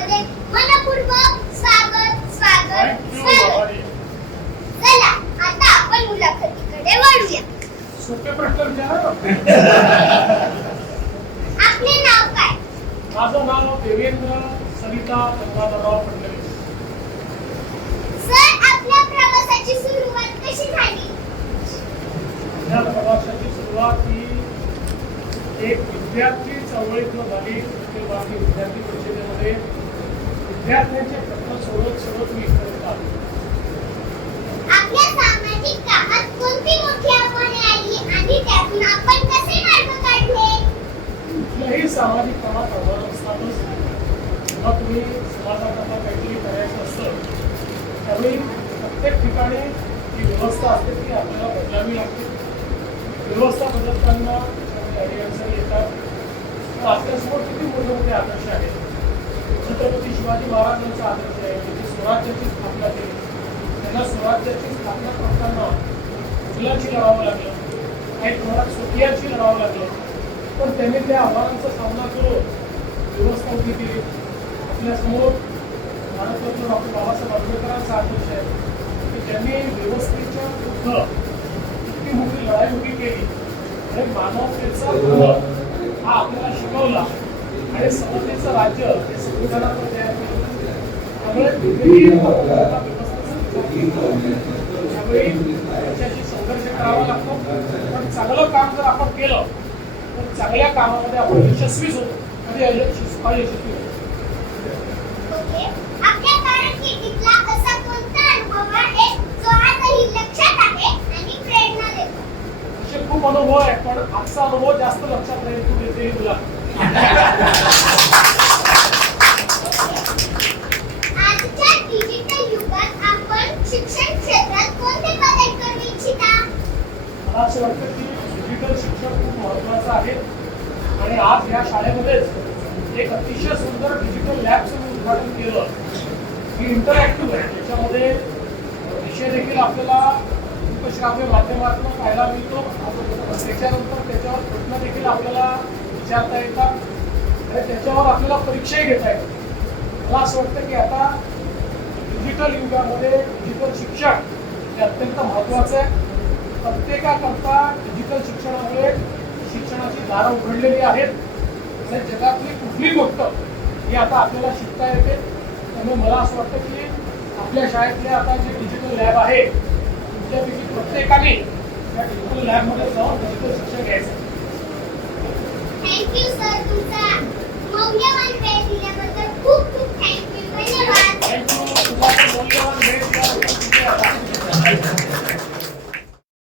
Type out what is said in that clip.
मध्ये मनपूर्वक स्वागत स्वागत स्वागत. चला आता आपण मुलाखतीकडे वळूया. सोपे प्रश्न विचारा. आपले नाव काय? माझं नाव देवेंद्र सरिता गंगाधरराव फडणवीस. सर, आपल्या प्रवासाची सुरुवात कशी झाली? या प्रवासाची सुरुवात ही एक विद्यार्थी चळवळीतून झाली. बाकी विद्यार्थी परिषदेमध्ये विद्यार्थ्यांचे प्रश्न सोडत मी इथपर्यंत आलो. आपल्या सामाजिक कामात कोणती मोठी आव्हाने आली आणि त्यातून आपण कसे मार्ग काढले? कुठल्याही सामाजिक कामात आव्हान असतातच. जेव्हा तुम्ही समाजाकरता काहीतरी करायचं असतं त्यावेळी प्रत्येक ठिकाणी जी व्यवस्था असते ती आपल्याला बदलावी लागते. व्यवस्था बदलताना काही अडचणी येतात. तर आपल्यासमोर किती मोठे मोठे आदर्श आहेत. छत्रपती शिवाजी महाराजांचा आदर्श आहे. त्यांनी स्वराज्याची स्थापना केली. त्यांना स्वराज्याची स्थापना करताना मुलांची लढावं लागलं, काही प्रमाणात सोटियांशी लढावं लागलं. पण त्यांनी त्या आव्हानांचा सामना करून व्यवस्था उभी केली. आपल्यासमोर भारतरत्न डॉक्टर बाबासाहेब आंबेडकरांचा आदर्श आहे की त्यांनी व्यवस्थेच्या विरुद्ध इतकी मोठी लढाई उभी केली आणि मानवतेचा धर्म हा आपल्याला शिकवला आणि समतेचं राज्य हे संविधानात तयार केलं. त्यामुळे त्यावेळी त्याच्याशी संघर्ष करावा लागतो. पण चांगलं काम जर आपण केलं तर चांगल्या कामामध्ये आपण यशस्वीच होतो आणि अयशस्वी होतो. ओके. आपल्या कारकिर्दीतला असा कोणता अनुभव आहे जो आजही लक्षात आहे आणि प्रेरणा देतो? असे खूप अनुभव आहे पण आजचा अनुभव जास्त लक्षात राहील. तू देते तुला आजच्या डिजिटल युगात आपण शिक्षण क्षेत्रात कोणते बदल करू इच्छिता? मला असं वाटतं की डिजिटल शिक्षण खूप महत्त्वाचं आहे आणि आज या शाळेमध्येच एक अतिशय सुंदर डिजिटल लॅबचं मी उद्घाटन केलं. ही इंटरॅक्टिव्ह आहे. त्याच्यामध्ये विषय देखील आपल्याला दृकश्राव्य माध्यमातून पाहायला मिळतो. त्याच्यानंतर त्याच्यावर प्रश्न देखील आपल्याला विचारता येतात आणि त्याच्यावर आपल्याला परीक्षाही घेता येतात. मला असं वाटतं की आता डिजिटल युगामध्ये डिजिटल शिक्षण हे अत्यंत महत्त्वाचं आहे. प्रत्येकाकरता डिजिटल शिक्षणामुळे शिक्षणाची दारं उघडलेली आहेत आणि जगातली कुठली गोष्ट ही आता आपल्याला शिकता येते. त्यामुळे मला असं वाटतं की आपल्या शाळेतले आता जे डिजिटल लॅब आहे तुमच्यापैकी प्रत्येकाने या डिजिटल लॅबमध्ये जाऊन डिजिटल शिक्षण घ्यायचं. थँक्यू सर, तुमचा मौल्यवान वेळ दिल्याबद्दल खूप खूप थँक्यू. धन्यवाद. थँक्यू. तुझा मौल्यवान वेळ